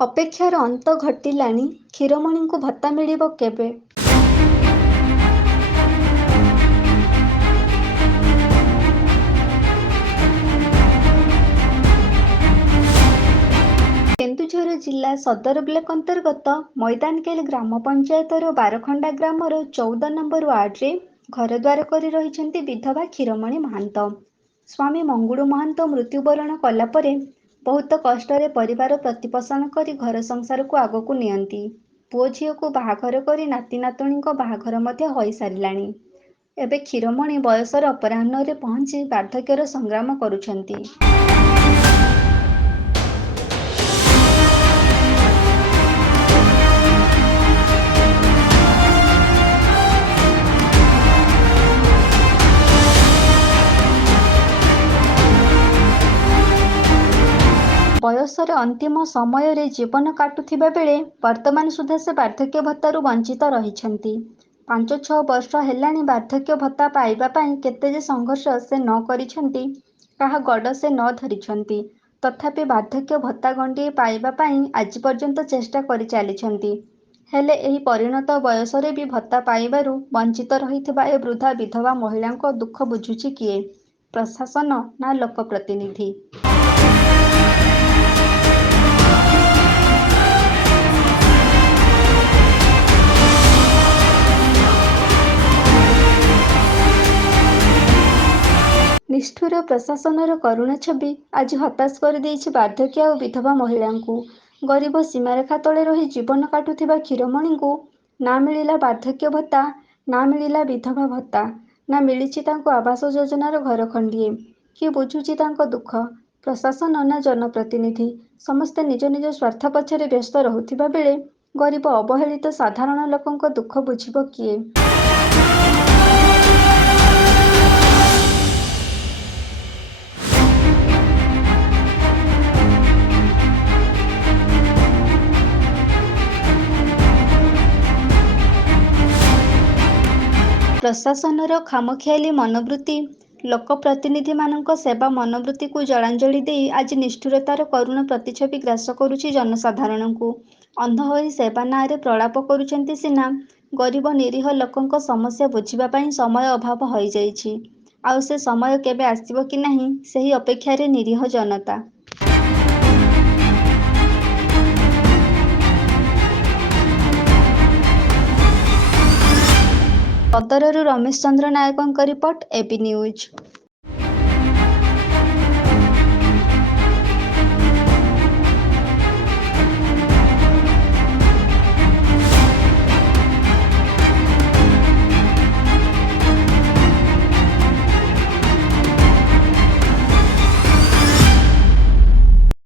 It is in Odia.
ଅପେକ୍ଷାର ଅନ୍ତ ଘଟିଲାଣି, କ୍ଷୀରମଣିଙ୍କୁ ଭତ୍ତା ମିଳିବ କେବେ? କେନ୍ଦୁଝର ଜିଲ୍ଲା ସଦର ବ୍ଲକ ଅନ୍ତର୍ଗତ ମଇଦାନକେଲ ଗ୍ରାମ ପଞ୍ଚାୟତର ବାରଖଣ୍ଡା ଗ୍ରାମର 14 ନମ୍ବର ୱାର୍ଡରେ ଘରଦ୍ୱାର କରି ରହିଛନ୍ତି ବିଧବା କ୍ଷୀରମଣି ମହାନ୍ତ। ସ୍ୱାମୀ ମଙ୍ଗୁଳୁ ମହାନ୍ତ ମୃତ୍ୟୁବରଣ କଲା ପରେ ବହୁତ କଷ୍ଟରେ ପରିବାର ପ୍ରତିପୋଷଣ କରି ଘର ସଂସାରକୁ ଆଗକୁ ନିଅନ୍ତି। ପୁଅ ଝିଅକୁ ବାହାଘର କରି ନାତି ନାତୁଣୀଙ୍କ ବାହାଘର ମଧ୍ୟ ହୋଇସାରିଲାଣି। ଏବେ କ୍ଷୀରମଣି ବୟସର ଅପରାହ୍ନରେ ପହଞ୍ଚି ବାର୍ଦ୍ଧକ୍ୟର ସଂଗ୍ରାମ କରୁଛନ୍ତି। ବୟସର ଅନ୍ତିମ ସମୟରେ ଜୀବନ କାଟୁଥିବା ବେଳେ ବର୍ତ୍ତମାନ ସୁଦ୍ଧା ସେ ବାର୍ଦ୍ଧକ୍ୟ ଭତ୍ତାରୁ ବଞ୍ଚିତ ରହିଛନ୍ତି। 5-6 ବର୍ଷ ହେଲାଣି ବାର୍ଦ୍ଧକ୍ୟ ଭତ୍ତା ପାଇବା ପାଇଁ କେତେ ଯେ ସଂଘର୍ଷ ସେ ନ କରିଛନ୍ତି, କାହା ଗଡ଼ ସେ ନ ଧରିଛନ୍ତି। ତଥାପି ବାର୍ଦ୍ଧକ୍ୟ ଭତ୍ତା ଗଣ୍ଡିଏ ପାଇବା ପାଇଁ ଆଜି ପର୍ଯ୍ୟନ୍ତ ଚେଷ୍ଟା କରି ଚାଲିଛନ୍ତି। ହେଲେ ଏହି ପରିଣତ ବୟସରେ ବି ଭତ୍ତା ପାଇବାରୁ ବଞ୍ଚିତ ରହିଥିବା ଏ ବୃଦ୍ଧା ବିଧବା ମହିଳାଙ୍କ ଦୁଃଖ ବୁଝୁଛି କିଏ? ପ୍ରଶାସନ ନା ଲୋକପ୍ରତିନିଧି? ନିଷ୍ଠୁର ପ୍ରଶାସନର କରୁଣ ଛବି ଆଜି ହତାଶ କରିଦେଇଛି ବାର୍ଦ୍ଧକ୍ୟ ଆଉ ବିଧବା ମହିଳାଙ୍କୁ। ଗରିବ ସୀମାରେଖା ତଳେ ରହି ଜୀବନ କାଟୁଥିବା କ୍ଷୀରମଣିଙ୍କୁ ନା ମିଳିଲା ବାର୍ଦ୍ଧକ୍ୟ ଭତ୍ତା, ନା ମିଳିଲା ବିଧବା ଭତ୍ତା, ନା ମିଳିଛି ତାଙ୍କୁ ଆବାସ ଯୋଜନାର ଘର ଖଣ୍ଡିଏ। କିଏ ବୁଝୁଛି ତାଙ୍କ ଦୁଃଖ? ପ୍ରଶାସନ ନା ଜନପ୍ରତିନିଧି? ସମସ୍ତେ ନିଜ ନିଜ ସ୍ୱାର୍ଥ ପଛରେ ବ୍ୟସ୍ତ ରହୁଥିବା ବେଳେ ଗରିବ ଅବହେଳିତ ସାଧାରଣ ଲୋକଙ୍କ ଦୁଃଖ ବୁଝିବ କିଏ? ପ୍ରଶାସନର ଖାମଖିଆଲି ମନୋବୃତ୍ତି, ଲୋକପ୍ରତିନିଧିମାନଙ୍କ ସେବା ମନୋବୃତ୍ତିକୁ ଜଳାଞ୍ଜଳି ଦେଇ ଆଜି ନିଷ୍ଠୁରତାର କରୁଣ ପ୍ରତିଛବି ଗ୍ରାସ କରୁଛି ଜନସାଧାରଣଙ୍କୁ। ଅନ୍ଧ ହୋଇ ସେବା ନାଁରେ ପ୍ରଳାପ କରୁଛନ୍ତି ସିନା, ଗରିବ ନିରୀହ ଲୋକଙ୍କ ସମସ୍ୟା ବୁଝିବା ପାଇଁ ସମୟ ଅଭାବ ହୋଇଯାଇଛି। ଆଉ ସେ ସମୟ କେବେ ଆସିବ କି ନାହିଁ, ସେହି ଅପେକ୍ଷାରେ ନିରୀହ ଜନତା। ସଦରରୁ ରମେଶ ଚନ୍ଦ୍ର ନାୟକଙ୍କ ରିପୋର୍ଟ, ଏବି ନ୍ୟୁଜ।